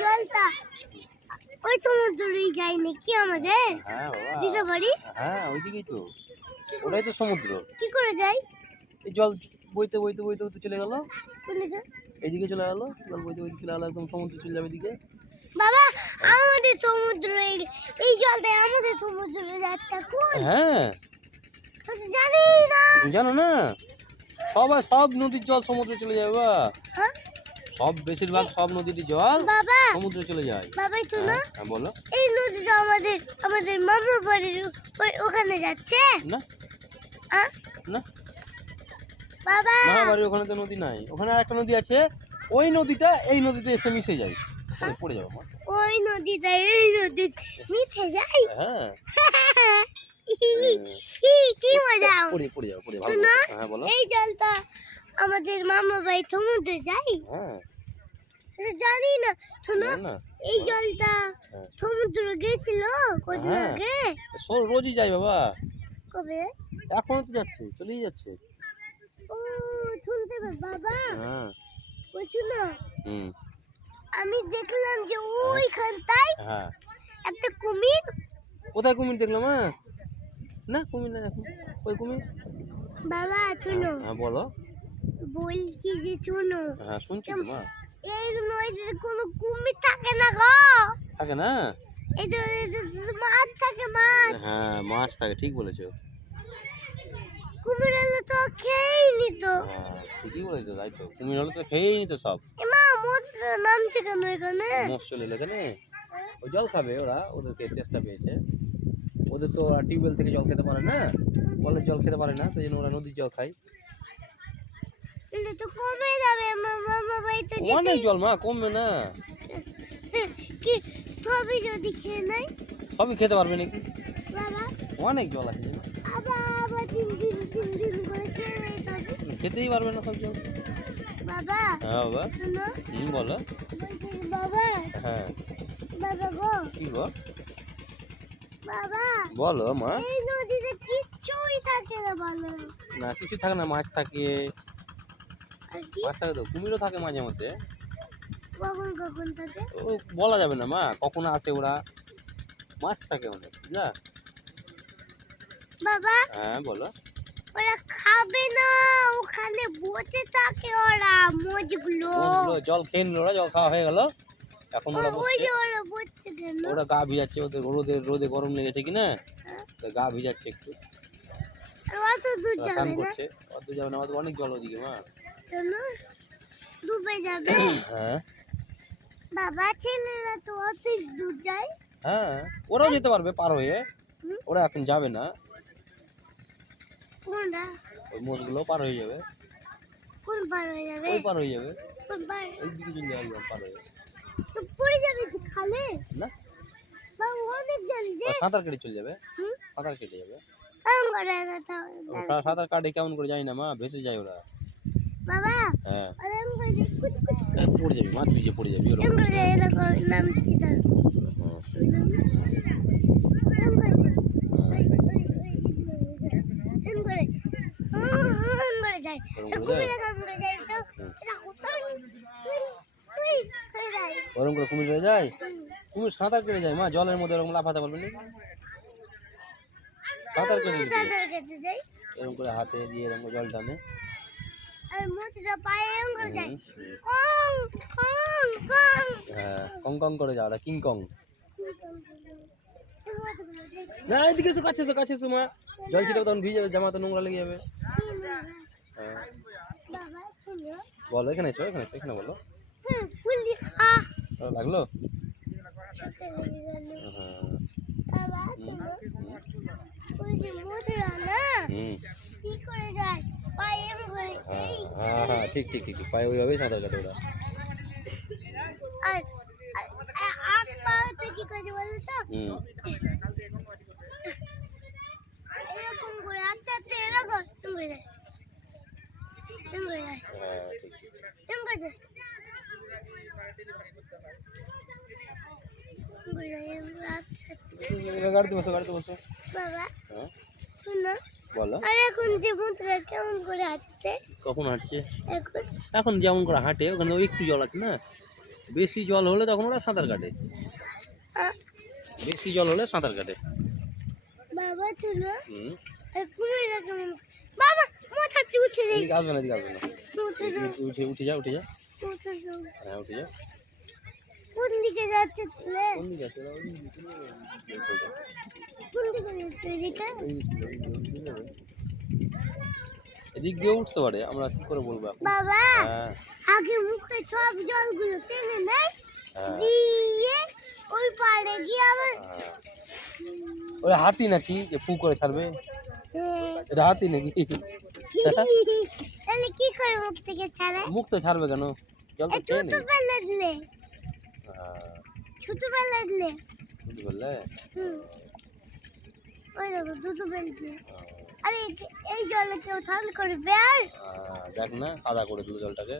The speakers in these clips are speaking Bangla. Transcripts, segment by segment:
জলটা ওই সমুদ্রেই যায় নাকি আমাদের? হ্যাঁ বাবা, দিঘা বাড়ি? হ্যাঁ ওইদিকেই তো, ওটাই তো সমুদ্র। কি করে যায়? এই জল বইতে বইতে বইতে বইতে চলে গেল, কোন দিকে? এইদিকে চলে গেল, জল বইতে বইতে চলে গেল, একদম সমুদ্রে চলে যাবে এদিকে। বাবা আমাদের সমুদ্র এই জলটা আমাদের সমুদ্রে যাচ্ছে কোন? হ্যাঁ জানি না। তুমি জানো না, সবাই সব নদীর জল সমুদ্রে চলে যাবে বাবা, হ্যাঁ? সব বেশিরভাগ সব নদীর জল বাবা সমুদ্রে চলে যায়। বাবাই তো না, হ্যাঁ বলো। এই নদীটা আমাদের মামা বাড়ির ওখানে যাচ্ছে না হ্যাঁ? না, বাবা মামা বাড়ির ওখানে তো নদী নাই, ওখানে আরেকটা নদী আছে, ওই নদীটা এই নদীতে এসে মিশে যায়, পড়ে যাবে মা। ওই নদীটা এই নদী মিশে যায়। হ্যাঁ কি মজা। পড়ে পড়ে যাবে, পড়ে ভালো। শোনো, হ্যাঁ বলো। এই জলটা আমাদের মামা বাড়ি সমুদ্রে যায়। হ্যাঁ জানি না। শোনো, জানো না? এই জলটা হ্যাঁ। সমুদ্র গেছিল কদিন হ্যাঁ। আগে। রোজই যায় বাবা, কবে? এখনো তো যাচ্ছে, চলেই যাচ্ছে। ও শুনতে পাবে বাবা, হ্যাঁ বুঝছো না, হুম আমি দেখলাম যে ওইখানটায় হ্যাঁ। একটা কুমির। কোথায় কুমির দেখলাম? হ্যাঁ না কুমির না এখন, ওই কুমির। বাবা শোনো, হ্যাঁ বলো। বলছি যে শোনো, হ্যাঁ শুনছি তো মা। এই নদীতে কোনো কুমির থাকে না গো। থাকে না? এই তো মাছ থাকে, মাছ। হ্যাঁ মাছ থাকে, ঠিক বলেছো। কুমির হলে তো খেয়েই নিত। হ্যাঁ ঠিকই বলেছো, তাই তো, কুমির হলে তো খেয়েই নিত সব। মা মোট নামছে কেন এখানে? মোষ চলে এলো এখানে, ওই জল খাবে ওরা, ওদেরকে তেষ্টা পেয়েছে, ওদের তো টিউবওয়েল থেকে জল খেতে পারে না, কলের জল খেতে পারে না, সেই জন্য ওরা নদীর জল খায়। এটা তো কমে যাবে মামা ভাই তো অনেক জল মা, কমবে না। কি তবে যদি খেয়ে নাই সবই খেতে পারবে নাকি, বাবা, অনেক জল আছে। আবার তিন দিন করে খেয়ে নাই তবে খেতেই পারবে না সব জল। বাবা। হ্যাঁ বাবা। শোনো, বলো। বলছি বাবা, হ্যাঁ বাবা গো, কি গো? বাবা বলো মা। এই নদীতে কিচ্ছুই থাকে না বলো। না কিছু থাকে না, মাছ থাকে, আর কি মাছ থাকে তো, কুমিরও থাকে মাঝে মধ্যে। কখন কখন থাকে? ও বলা যাবে না মা, কখন আসে ওরা, মাছ থাকে অনেক, বুঝলা? বাবা হ্যাঁ বলো। ওরা খাবে না, ওখানে বসে থাকে ওরা মোজগুলো। মাছগুলো জল খেয়ে নিল, ওরা জল খাওয়া হয়ে গেল, এখন ওরা ওই বসছে, যে ওরা বসছে কেন? ওরা গা ভিজাচ্ছে, ওদের রোদে রোদে গরম লেগেছে কিনা, গা ভিজাচ্ছে একটু, আর অত দূর ওরা যাবে স্নান না করছে। অত যাবে না, অত অনেক জল ওদিকে মা। কেন? ডুবে যাবে। হ্যাঁ বাবা ছেলেরা তো অত দূর যায়। হ্যাঁ, ওরাও যেতে পারবে পার হয়ে, হুম? ওরা এখন যাবে না, কোনটা? ওই মোষগুলো পার হয়ে যাবে, কোন পার হয়ে যাবে? ওই পার হয়ে যাবে, কোন পার? ওই দিকে চলে যাবে পার হয়ে। তো পড়ে যাবে কি খালে? না বাবা অনেক জানি যে। ওরা সাঁতার কেটে চলে যাবে, হুম? সাঁতার কেটে যাবে। কারণ করে কথা ওরা সাঁতার কাটে কেমন করে জানি না মা, ভেসে যায় ওরা। বাবা হ্যাঁ আরে আমি করে কুচ কুচ পড়ে যাবে, মাছ ভিজে পড়ে যাবে ওরকম। এম করে যায় এরকম নামছি তার। এম করে যায়। কুমিরে কাম করে যায় তো এটা উত্তর তুই করে যায়। ওরকম করে কুমির হয়ে যায়, কুমির সাঁতার কেটে যায় মা, জলের মধ্যে ওরকম লাফাতে পারবে না, সাঁতার কেটে যায়, তাদের কাছে যাই এরকম করে হাতে দিয়ে এরকম করে জল টানে। আর মোটটা পায়ে এম করে যায়। হুম, কং কং কং। হ্যাঁ কং কং করে যায় ওরা, কিং কং। না এদিকে এসো, কাছে এসো, কাছে এসো মা, জল ছিটাবে তখন ভিজে যাবে, জামা তো নোংরা লেগে যাবে। হ্যাঁ বাবা শুনো, বলো, এখানে এসো, এখানে এসো, এখানে বলো। ফুলি ভালো লাগলো? ছিটে লেগে গেল। হ্যাঁ বাবা শুনো, ওই যে মোটরা না হুম কি করে যায় পায়ে এম করে। হ্যাঁ হ্যাঁ হ্যাঁ ঠিক ঠিক ঠিক, পায়ে ওইভাবেই সাঁতার কাটে ওরা। আর আট পাতে কি করে বলো তো? হুম এরকম করে আস্তে আস্তে এরকম এম করে যায়, এম করে যায়, হ্যাঁ ঠিক ঠিক। এম করে যায়, এম করে যায়, এম করে আস্তে আস্তে। গাড়িতে বসো, গাড়িতে বসো। বাবা হ্যাঁ শুনো, বলো। আর এখন যে মোটরা কেমন করে হাঁটছে কখন হাঁটছে? এখন? এখন যেমন করে হাঁটে, ওখানে ওই একটু জল আছে না, বেশি জল হলে তখন ওরা সাঁতার কাটে, আ- বেশি জল হলে সাঁতার কাটে। বাবা শুনো হুম, আর কুমিরটা কেমন বাবা মাথা উঠে যাই এদিকে আসবে না, এদিকে আসবে না। উঠে যাও উঠে উঠে যা, উঠে যা। উঠে যাও হ্যাঁ, উঠে যা। কোন দিকে যাচ্ছে তুলে কোন দিকে আছে ওরা? ওই দিকে চলে যাবে। কোন দিকে যাচ্ছে ওইদিকে ওই দিকে, ওই দিকে, ওই দিকে যাবে। এদিক দিয়ে উঠতে পারে, আমরা কি করে বলবো এখন? বাবা হ্যাঁ, আগে মুখে সব জলগুলো টেনে নেয় হ্যাঁ, দিয়ে ওই পাড়ে গিয়ে আবার হ্যাঁ। ওরা হাতি নাকি যে ফু করে ছাড়বে? এটা হাতি নাকি? তাহলে কি করে মুখ থেকে ছাড়ে মুখ তো ছাড়বে কেন? জল তো খেয়ে ছোট নেই। বেলা দিলে হ্যাঁ, ছোট বেলা দিলে বুঝতে পারলে? হুম ওই দেখো দুটো বেলছে আরে এই জলে কেউ স্নান করবে আর দেখ না, কাদা করে দিল জলটাকে,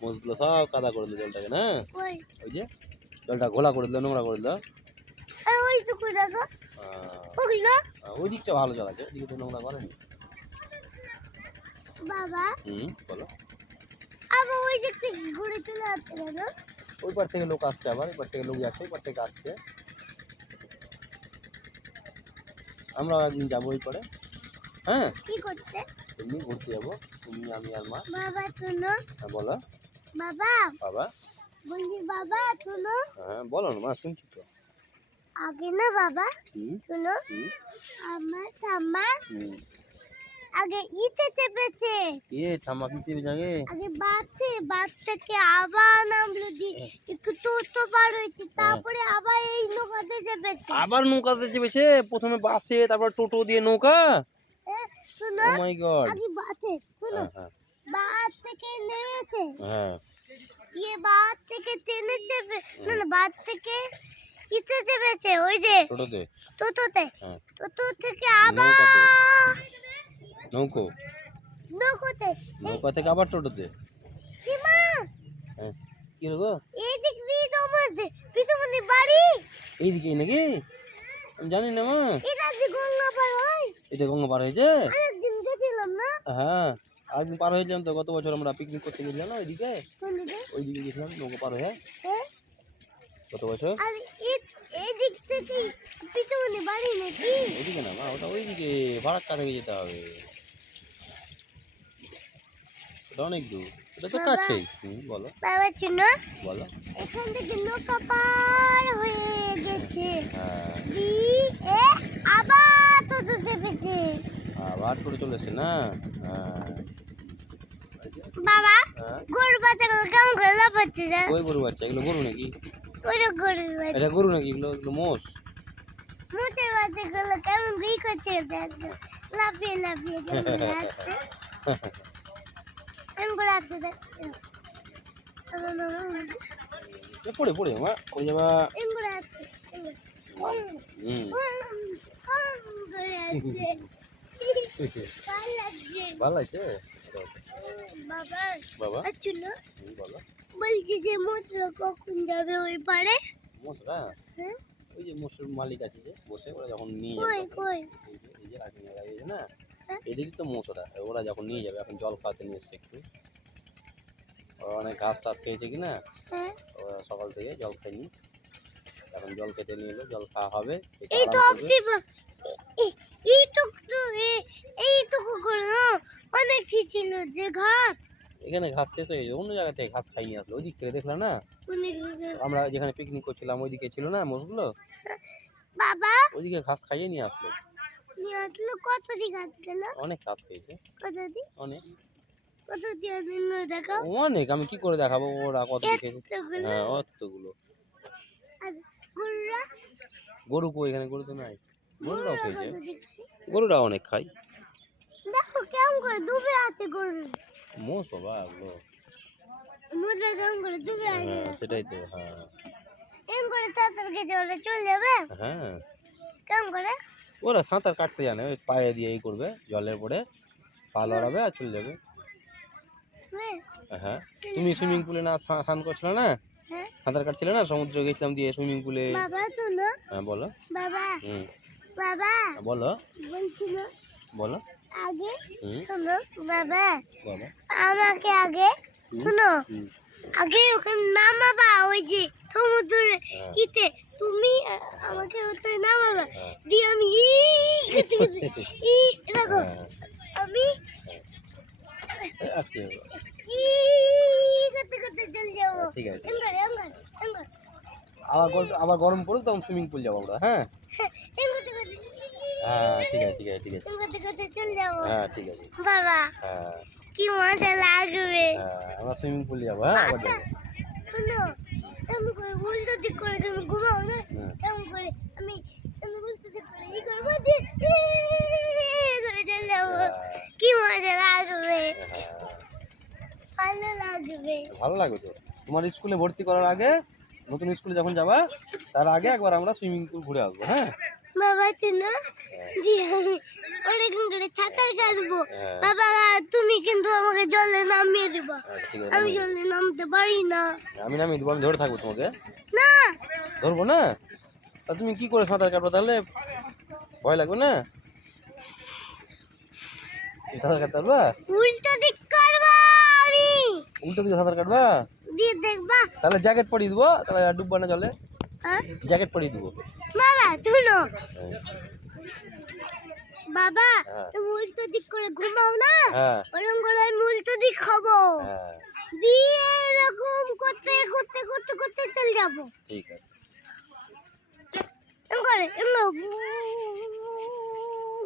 মোষগুলো সব কাদা করে দিল জলটাকে না। ওই ওই যে জলটা ঘোলা করে দিল, নোংরা করে দিল। আর ওইটুকু দেখো ওগুলো ওই দিকটা ভালো জল আছে, ওইদিকে তো নোংরা করেনি। বাবা বলো। আবার ওই দিক থেকে ঘুরে চলে আসছে কেন ওই পার থেকে লোক আসছে, আবার ওই পার থেকে লোক যাচ্ছে, ওই পার থেকে আসছে। আমরা একদিন যাবো ওই পারে। হ্যাঁ, কি করছে এমনি ঘুরতে যাবো, তুমি আমি আর মা। বাবা শোনো হ্যাঁ বলো। বাবা বাবা। বলছি বাবা শোনো হ্যাঁ বলো না মা, শুনছি তো। আগে না বাবা হুম, শোনো হুম, আমার ঠাম্মা হুম। আগে ইতে চেপেছে ঠাম্মা কি দিবি জাগে? আগে বাদ থেকে আবার নামলো দি একটু তো পার হয়েছে তারপরে আবার এই নৌকাতে চেপেছে আবার নৌকাতে চেপেছে? প্রথমে বাসে, তারপর টোটো দিয়ে নৌকা। শোনো ও মাই গড। আগে বাসে শোনো হ্যাঁ, বাদ থেকে নেমেছে হ্যাঁ, দিয়ে বাদ থেকে ট্রেনে চেপে না না বাদ থেকে ইতে চেপেছে ওই যে টোটোতে। টোটোতে হ্যাঁ, টোটো থেকে আবার নৌকাতে। নৌকো। নৌকোতে নৌকা থেকে আবার টোটোতে। সীমা হ্যাঁ, কি হলো? এই দিক দিয়ে তোমার পিতামণি বাড়ি এইদিকে নাকি? আমি জানি না মা। এটা যে গঙ্গা পার হয় এটা গঙ্গা পার হয়েছে? আরেকদিন গেছিলাম না হ্যাঁ, আরেকদিন পার হয়েছিলাম তো, গত বছর আমরা পিকনিক করতে গেছিলাম না ওইদিকে। কোন দিকে ওইদিকে গেছিলাম নৌকা পার হয়ে হ্যাঁ গত বছর। আর এই দিক থেকে পিতামণি বাড়ি নাকি ওইদিকে না মা, ওটা ওইদিকে ফারাক্কা থেকে যেতে হবে। ওটা অনেক দূর, এটা তো বাবা। কাছেই। বলো। বাবা শুনো বলো। এখান থেকে নৌকা পার হয়ে গেছে হ্যাঁ, দিয়ে আবার টোটো চেপেছে আবার টোটো চলে এসছে না। হ্যাঁ, বাবা হ্যাঁ। গরু বাচ্চাগুলো কেমন করে লাফাচ্ছে যা ওই গরু বাচ্চা, এগুলো গরু নাকি? ওই গরুর বাচ্চা এটা গরু নাকি? এগুলো এগুলো মোষ। মোচের বাচ্চাগুলো কেমন ঘুই করছে দেখো লাফিয়ে লাফিয়ে কেমন করে আসছে এমন করে আসছে দেখ এ পড়ে পড়ে মা, পড়ে যাবা। এমন করে আসছে হুম। করে আসছে ভালো লাগছে ভালো লাগছে বাবা বাবা। আচ্ছা না বলো। বলছি যে মোটর কখন যাবে ওই পারে মোষরা? হ্যাঁ ওই যে মোষের মালিক আছে যে বসে, ওরা যখন নিয়ে কই যাবে কই এই যে রাখি লাগাইছে না, হ্যাঁ? এদিকে তো মোষ। ওরা যখন নিয়ে যাবে, এখন জল খাওয়াতে নিয়ে এসছে একটু। ওরা অনেক ঘাস টাস খেয়েছে কিনা, হ্যাঁ ওরা সকাল থেকে জল খায়নি, এখন জল খেতে নিয়ে এলো, জল খাওয়া হবে। একটু এই তো আরাম করবে। অবধি এইটুকু করে না, অনেক ছিল যে ঘাট এখানে ঘাস শেষ হয়ে গেছে, অন্য জায়গা থেকে ঘাস খাই নিয়ে আসলো। ওই দিক থেকে দেখলাম না, অনেক আমরা যেখানে পিকনিক করছিলাম ওইদিকে ছিল না মোষগুলো, বাবা ওইদিকে ঘাস খাইয়ে নিয়ে আসলো। নিয়ে আসলো কত দিন ঘাট গেল অনেক ঘাস খেয়েছে, কত দিন অনেক দেখাও অনেক। আমি কি করে দেখাবো ওরা কত খেয়েছে? এতগুলো হ্যাঁ, অতগুলো। আর গরুরা গরু কই? এখানে গরু তো নাই। গরুরাও গরুরা খেয়েছে, কত দেখছি গরুরা অনেক খাই। দেখো কেমন করে ডুবে আছে গরু মোষ বাবা এগুলো। মুদ্রা কেমন করে ডুবে আছে হ্যাঁ, সেটাই তো। হ্যাঁ, এমন করে সাঁতার কেটে ওরা চলে যাবে হ্যাঁ। কেমন করে ওরা সাঁতার কাটতে জানে, ওই পায়ে দিয়ে এই করবে, জলের পরে পা লড়াবে আর চলে যাবে। হ্যাঁ হ্যাঁ, তুমি সুইমিং পুলে না স্নান করছিলে না, হ্যাঁ সাঁতার কাটছিলে না, সমুদ্রে গেছিলাম দিয়ে সুইমিং পুলে। বাবা শোনো হ্যাঁ বলো। বাবা হুম, বাবা বলো বলছিল বলো। আগে হুম, শোনো বাবা বলো। আমাকে আগে হুম, শোনো হুম, আগে ওখানে নামাবা ওই যে সমুদ্রে হ্যাঁ। ইতে তুমি আমাকে ওতে নামাবা হ্যাঁ। দিয়ে আমি করতে করতে দেখো হ্যাঁ, আমি আজকে করতে করতে চলে যাবো ঠিক আছে এঙ্গর এঙ্গর এঙ্গর আবার গরম পড়ুক তখন সুইমিং পুল যাবো আমরা। হ্যাঁ এঙ্গর করতে হ্যাঁ ঠিক আছে ঠিক আছে ঠিক আছে। এঙ্গর করতে চলে যাবো হ্যাঁ ঠিক আছে। বাবা হ্যাঁ কি মজা লাগবে হ্যাঁ আমরা সুইমিং পুল যাবো। হ্যাঁ আবার যাবো। শোনো এমন করে উল্টো দিক করে তুমি ঘুমাও না হ্যাঁ। এমন করে আমি উল্টো দিক করে ই করবো দিয়ে করে চলে যাবো কি মজা লাগবে হ্যাঁ, ভালো লাগবে ভালো লাগবে তো। তোমার স্কুলে ভর্তি করার আগে, নতুন স্কুলে যখন যাবা তার আগে একবার আমরা সুইমিং পুল ঘুরে আসবো। হ্যাঁ বাবা না দিয়ে আমি অনেকদিন ধরে সাঁতার কাটবো হ্যাঁ। বাবা তুমি কিন্তু আমাকে জলে নামিয়ে দেবা ঠিক আছে আমি জলে নামতে পারি না আমি নামিয়ে দেবো, আমি ধরে থাকবো তোমাকে। না ধরবো না? তা তুমি কি করে সাঁতার কাটবো তাহলে? ভয় লাগবে না? তুমি সাঁতার কাটতে পারবা? উল্টো দিক করবো আমি উল্টো দিকে সাঁতার কাটবা? দিয়ে দেখবা তাহলে জ্যাকেট পরিয়ে দিবো, তাহলে আর ডুববা না জলে। হ্যাঁ জ্যাকেট পরিয়ে দিবো। বাবা শুনো হ্যাঁ। বাবা হ্যাঁ। তুমি উল্টো দিক করে ঘুমাও না হ্যাঁ ওরকম করে আমি উল্টো দিক খাবো হ্যাঁ দিয়ে এরকম করতে করতে করতে করতে চলে যাবো ঠিক আছে। এরকম করে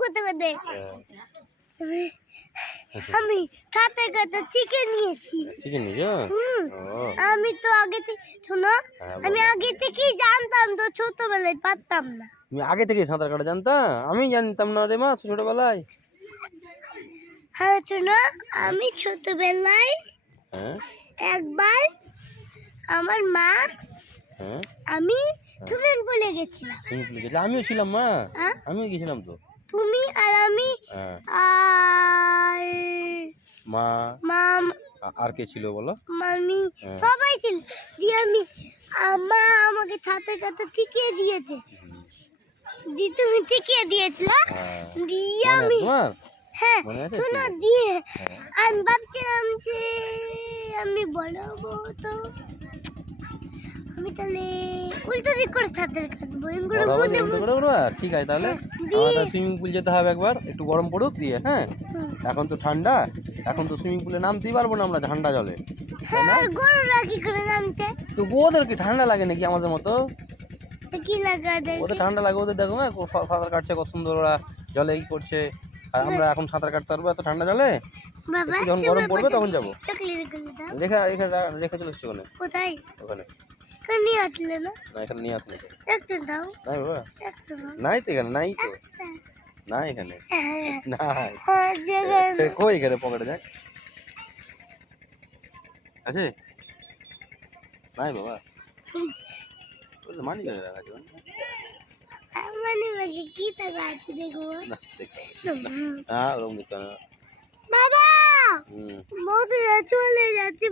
করতে করতে হ্যাঁ। আমি সাঁতার কাটা শিখে নিয়েছি শিখে নিয়েছো? হুম ও আমি তো আগে থেকে শোনো হ্যাঁ, আমি বলো। আগে থেকেই জানতাম তো ছোটবেলায় পারতাম না তুমি আগে থেকে সাঁতার কাটা জানতা? আমি জানতাম না রে মা ছোটবেলায়। হ্যাঁ শোনো আমি ছোটবেলায় হ্যাঁ একবার আমার মা হ্যাঁ আমি সুইমিং পুলে গেছিলাম সুইমিং পুলে গেছিলে? আমিও ছিলাম মা, হ্যাঁ আমিও গেছিলাম তো। তুমি আর আমি হ্যাঁ আর মা মাম আর কে ছিল বলো? মামি হ্যাঁ। সবাই ছিল দিয়ে আমি মা আমাকে সাঁতার কাটা শিখিয়ে দিয়েছে দিয়ে তুমি শিখিয়ে দিয়েছিল হ্যাঁ দিয়ে মনে আছে আমি তোমার? হ্যাঁ মনে আছে? শোনো ঠিক আছে। দিয়ে হ্যাঁ। আমি ভাবছিলাম যে আমি বড় হবো তো আমি তাহলে উল্টো দিক করে সাঁতার কাটবো এগুলো বড় হলে বুঝে উল্টো করে উঠবা? ঠিক আছে তাহলে আমাদের সুইমিং পুল যেতে হবে একবার, একটু গরম পড়ুক দিয়ে। হ্যাঁ এখন তো ঠান্ডা, এখন তো সুইমিং পুলে নামতেই পারবো না আমরা ঠান্ডা জলে, তাই না? আর গরুরা কি করে নামছে তো ওদের কি ঠান্ডা লাগে নাকি আমাদের মতো? কি লাগা দেয় ওদের ঠান্ডা লাগে, ওদের দেখো না সাঁতার কাটছে কত সুন্দর, ওরা জলে কি করছে, আর আমরা এখন সাঁতার কাটতে পারবো এত ঠান্ডা জলে? বাবা একটু যখন গরম পড়বে তখন যাবো। চকলেট গুলো দাও রেখে রেখে রেখে চলে এসছি ওখানে, কোথায় ওখানে কেন নিয়ে আসলে না না, এখানে নিয়ে আসলে তো একটা দাও নাই বাবা, একটা দাও নাই তো এখানে, নাই তো, না এখানে হ্যাঁ নাই। হ্যাঁ যেখানে কই এখানে পকেটে দেখ, আছে? নাই বাবা, মানি ব্যাগে রাখা আছে মানে বলি কি টাকা আছে দেখবো না, দেখতে হবে না। হ্যাঁ ওরকম দেখতে হবে না। বাবা হুম বন্ধুরা চলে যাচ্ছে